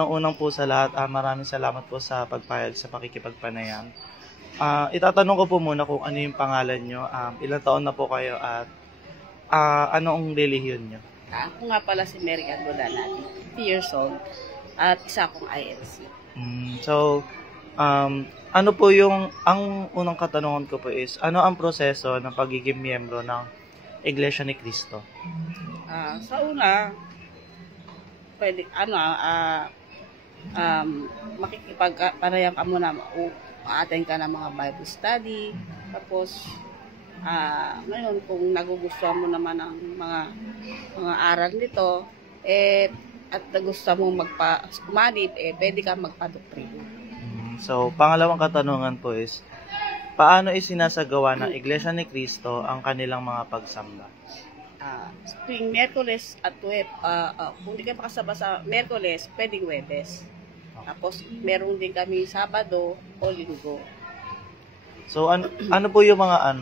unang-unang po sa lahat, maraming salamat po sa pagpayag sa pakikipagpanayam. Itatanong ko po muna kung ano yung pangalan nyo, ilang taon na po kayo at anong relihiyon nyo? Ako nga pala si Mary Ann Rodanati, 50 years old, at isa akong ILC. So, ano po ang unang katanungan ko po is, ano ang proseso ng pagiging miyembro ng Iglesia ni Cristo? Sa una, pwede, makikipagpanayam ka muna, ma-attend ka ng mga Bible study, tapos, ngayon, kung nagugustuhan mo naman ng mga aral nito, at nagustuhan mo magpa-kumanib, pwede ka magpa-doktrina. So, pangalawang katanungan po is, paano isinasagawa ng Iglesia ni Cristo ang kanilang mga pagsamba? Tuwing Miyerkules at kung di ka makasaba sa Miyerkules, pwedeng Huwebes. Tapos, meron din kami Sabado o Linggo. So, ano po yung mga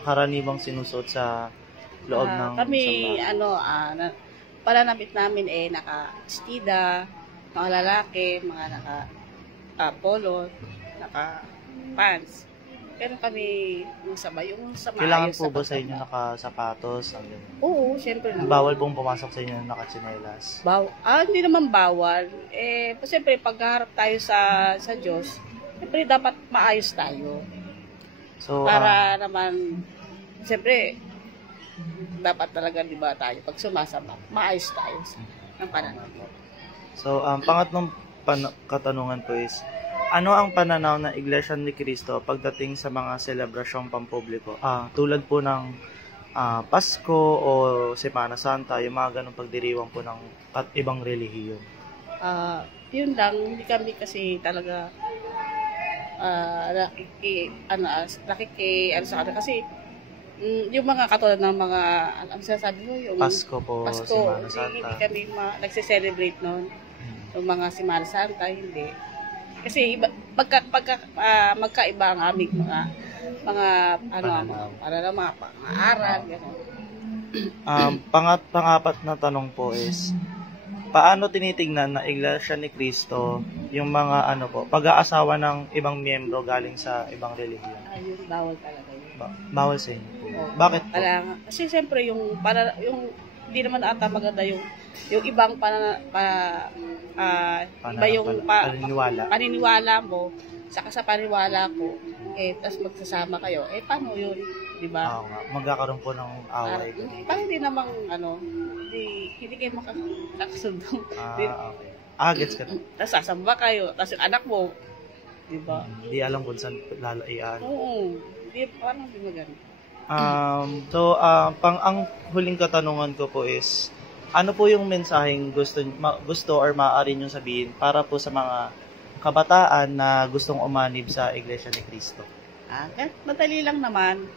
karaniwang sinusuot sa loob ng kami, sambahan? pananamit namin naka-stida, mga lalaki, mga naka-polo, naka-pants. Pero kami, yung sa Kailangan po ba sa sa inyo nakasapatos? Oo, syempre naman. Bawal pong pumasok sa inyo ng nakatsinelas? Hindi naman bawal. Siyempre, pagharap tayo sa Diyos, siyempre dapat maayos tayo. So, para naman, siyempre, dapat talaga, di ba tayo, pag sumasama, maayos tayo ng pananaw. So, pangatlong katanungan po is, ano ang pananaw ng Iglesia ni Cristo pagdating sa mga selebrasyong pampubliko? Tulad po ng Pasko o Semana Santa, yung mga ganong pagdiriwang po ng ibang relihiyon. Yun lang, hindi kami kasi talaga sa kanila kasi yung mga katulad ng mga ang sinasabi mo yung Pasko po, Semana Santa. Hindi kami nagse-celebrate noon. Yung mga Semana Santa, hindi. Kasi magkaiba ang aming mga para lang mga pang-aaral, gano'n. Pangapat na tanong po is, paano tinitingnan na Iglesia ni Cristo yung mga pag-aasawa ng ibang miyembro galing sa ibang relihiyon? Yun, bawal talaga yun. Bawal sa inyo po. Bakit po? Kasi siyempre yung hindi naman ata maganda yung ibang iba yung paniniwala mo saka sa paniniwala ko tapos magsasama kayo paano yun, di ba? Magkakaroon po ng away. Parang hindi namang hindi kayo makakasundo. Okay. Gets ka na. Tapos sasamba kayo, tapos yung anak mo, di ba? Hindi alam kung saan lalaian. Oo, parang hindi maganda. Ang huling katanungan ko po is, ano po yung mensaheng gusto or maaari nyo sabihin para po sa mga kabataan na gustong umanib sa Iglesia ni Cristo? Madali lang naman.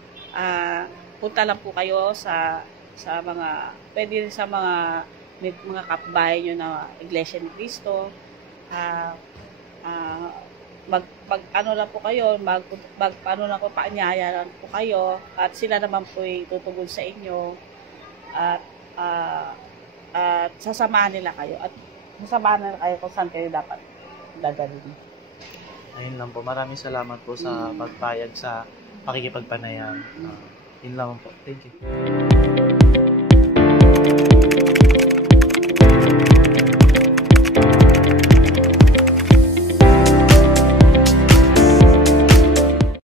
Punta lang po kayo sa pwede rin sa mga kapbahay nyo na Iglesia ni Cristo. Lang po kayo, paanyaya lang po kayo, at sila naman po tutugon sa inyo, at sasamahan nila kayo, kung saan kayo dapat dadalhin. Ayun lang po. Maraming salamat po sa pagpayag sa pakikipagpanayam. Yun lang po. Thank you.